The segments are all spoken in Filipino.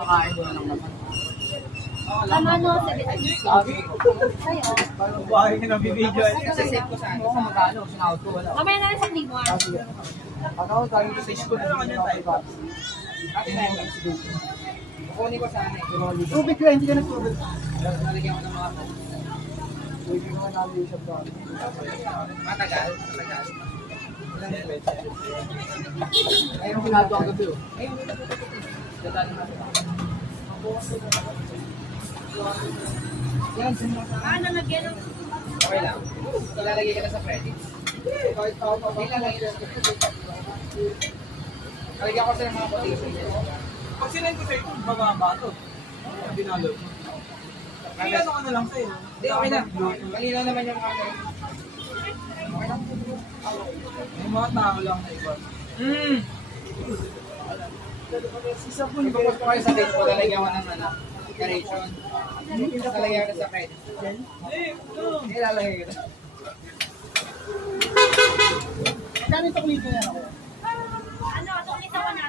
Kakain ko na lang naman. Tama no, 7. Sa'yo. Bahay ka na bibidyo. Sasave ko saan? Kung magkano, sinahod ko wala. Mamaya na rin sa libuan. Pagkakaw tayo sa school, hindi na tayo ba? Kasi na yung sige. Kukunin ko sana eh. Tubig ka, hindi ka nagtubig. Nalagyan ko ng mga po. Tubig ko nga namin yung sabon. Matagal? Matagal? Ilan yung pwede? Ayun yung pinado ang gabi. Ayun yung gabi. Dadali natin. Yan, Nalagyan ng... okay lang. Lalagay ka na sa credits. Lalagay na sa credits. Lalagyan ko sa mga quotation. Pag sinend ko sa ito, bababa ito. Binalot. Ano ka na lang sa'yo? Hindi, okay na. Kanina naman yung mga okay lang. Yung mga tao lang na iba. Ipapos ko kayo sa Facebook, lalagyan ko ng decoration. Lalagyan ko sa credit. Hindi, lalagyan ko na. Kano ito klito na ako? Ano, ito ulit ako na.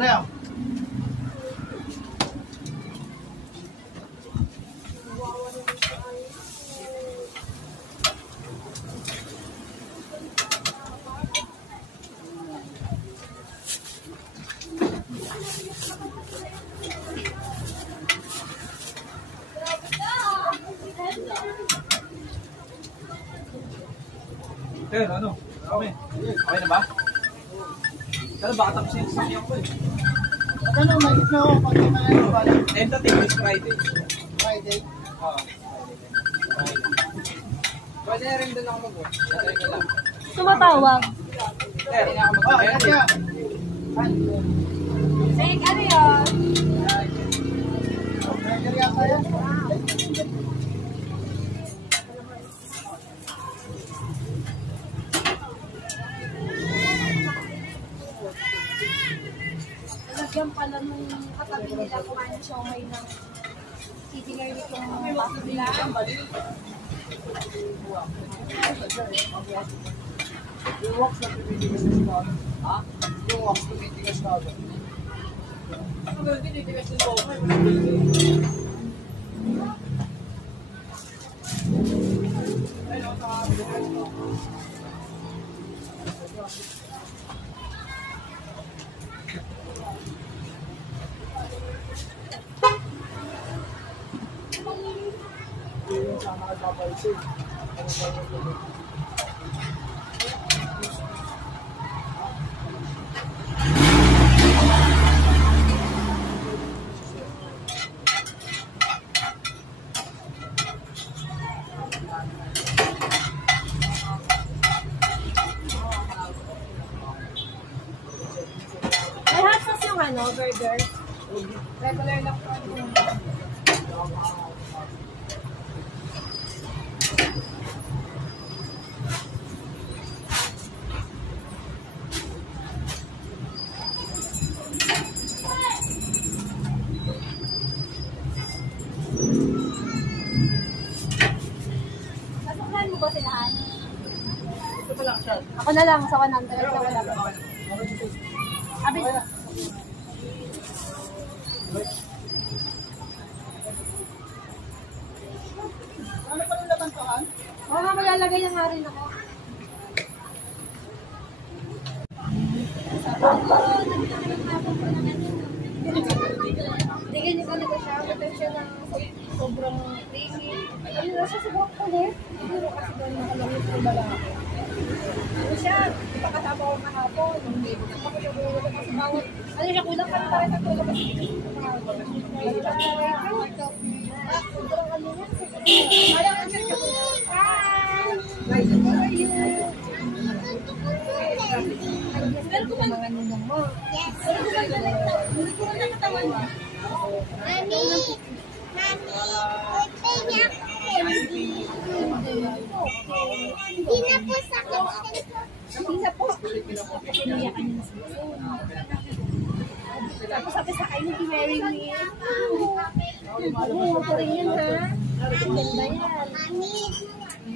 Leo. Ano? Okay. Okay na ba? Kaya baka tapos yung sasakyan ko eh. Ano, malit na ako pag malayo ba? Tentative is Friday. Friday. Oo. Pwede na rin doon ako mag-work. Patay ko lang. Tumatawag. Pwede na ako mag-work. Say, ano yun? Burger yata yan. Lagyan pala nung katabi nila kumain ng siomay ng City Garlic yung paso nila. Yung wax na pinitigas na siya. Ha? Yung wax na pinitigas na siya. Ano ba yung tinitigas ng bawang? Yung sama ka papaisip. Ano ba yung May hot sauce yung ano, burger. Regular lang po. Nasuklahan mo ba silahan? Ako na lang sa 100 na wala ba? Abi. ano pa rin laban to, Han? Oo, malalagay na nga rin ako. Hindi ganyan ko nito siya. Ito siya ng sobrang creamy. Ano na siya sobrang kulit. Siguro kasi doon nakalamit yung lalaki. Ano siya, ipakasama ko kahapon. Ako siya bulo kasi bawat, ano siya, kulang ka na parang katulog kasi sobrang ano niya. Parang ano siya. Hi! How are you? Pero kung mga ninong mo. Yes. Hindi ko na katawan mo. Mami! Ito niya Hindi na po sa Hindi na po. Piniyakan niya na sila. sa kayo ni Mary Me. Oo, pa rin yun ha. Ang ganda yan.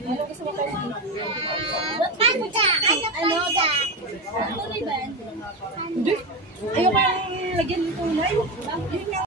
Ano gusto mo kayo? Ano ka? Tuloy ba? Hindi. Ayoko yung lagyan ng kulay.